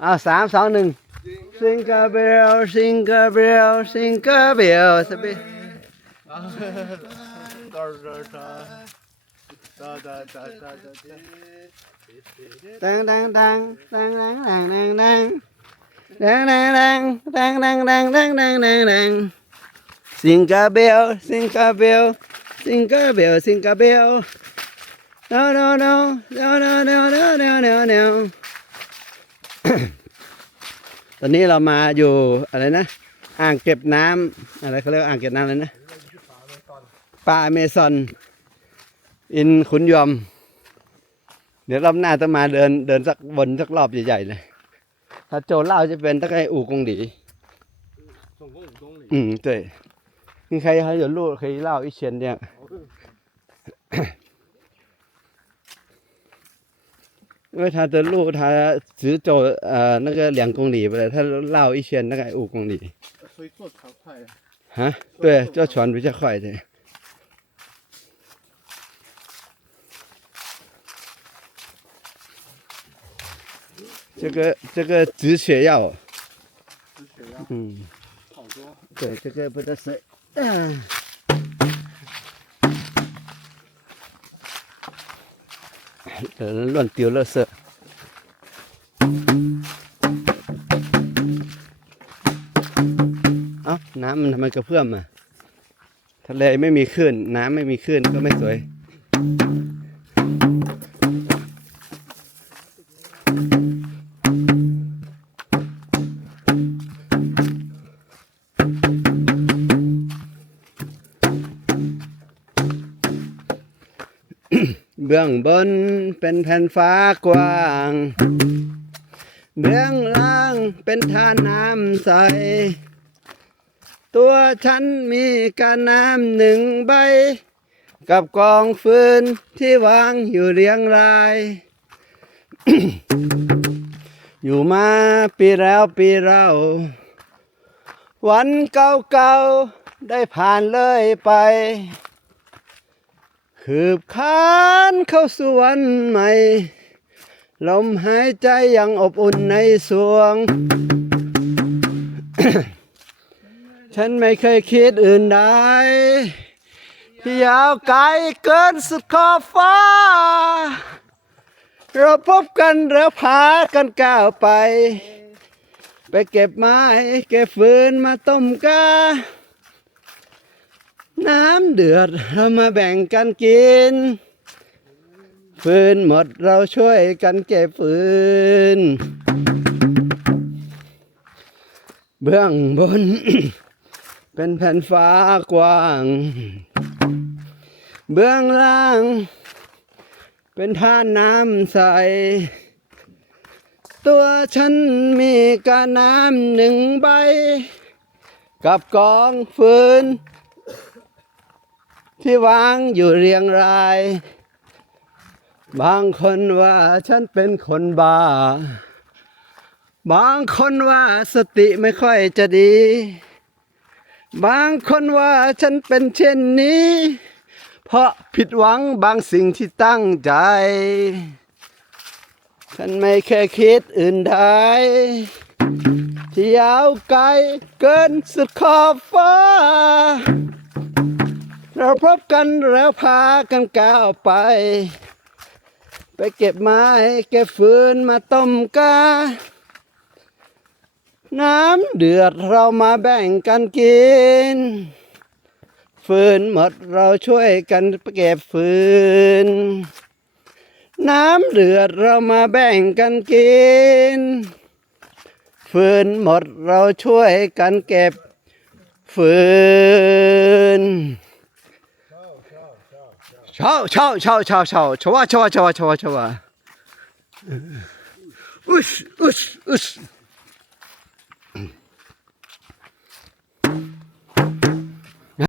เอาสามสองหนึ่งซิงเกิลเบลซิงเกิลเบลซิงเกิลเบลสเปดังดังดังดังดังดังดังดังดังดังดังดังดังดังดังดังดังดังสิงคาเบลสิงคาเบลสิงคาเบลสิงคาเบล no no no no no no no no no no ตอนนี้เรามาอยู่อะไรนะ อ่างเก็บน้ำอะไรเขาเรียกว่าอ่างเก็บน้ำอะไรนะป่าอเมซอน อินขุนยอม เดี๋ยวรอบหน้าต้องมาเดินเดินสักบนสักรอบใหญ่ๆเลย ถ้าโจรเล่าจะเป็นตะไคร้อู่กงดี 总共五公里。嗯，对。你可以还有路可以绕一圈这样。 因为它的路它只走呃那个两公里不对，它绕一圈大概五公里。所以坐船快呀。啊，对，坐船比较快的。这个这个止血药，止血药嗯，好多。对，这个不得水。啊乱丢垃圾。เอ้าน้ำมันทำไมกระเพื่อมอ่ะ ทะเลไม่มีคลื่น น้ำไม่มีคลื่นก็ไม่สวย เบื้องบนเป็นแผ่นฟ้ากว้าง เบื้องล่างเป็นท่าน้ำใส ตัวฉันมีกาน้ำหนึ่งใบ กับกองฟืนที่วางอยู่เรียงราย อยู่มาปีแล้วปีเรา วันเก่าๆได้ผ่านเลยไป คืบคานเข้าสู่วันใหม่ ลมหายใจยังอบอุ่นในสวง ฉันไม่เคยคิดอื่นใดที่ยาวไกลเกินสุดขอบฟ้า เราพบกันแล้วพากันก้าวไป ไปเก็บไม้เก็บฟืนมาต้มกา น้ำเดือดเรามาแบ่งกันกิน ฟืนหมดเราช่วยกันเก็บฟืน เบื้องบน เป็นแผ่นฟ้ากว้าง เบื้องล่าง เป็นท่าน้ำใส ตัวฉันมีกาน้ำหนึ่งใบ กับกองฟืน ที่วางอยู่เรียงราย บางคนว่าฉันเป็นคนบ้า บางคนว่าสติไม่ค่อยจะดี บางคนว่าฉันเป็นเช่นนี้ เพราะผิดหวังบางสิ่งที่ตั้งใจ ฉันไม่เคยคิดอื่นใดที่ยาวไกลเกินสุดขอบฟ้า เราพบกันแล้วพากันก้าวไป ไปเก็บไม้เก็บฟืนมาต้มกา น้ำเดือดเรามาแบ่งกันกิน ฟืนหมดเราช่วยกันเก็บฟืน น้ำเดือดเรามาแบ่งกันกิน ฟืนหมดเราช่วยกันเก็บฟืน 操操操操操吃饭吃饭吃饭吃饭吃饭嗯嗯我去我去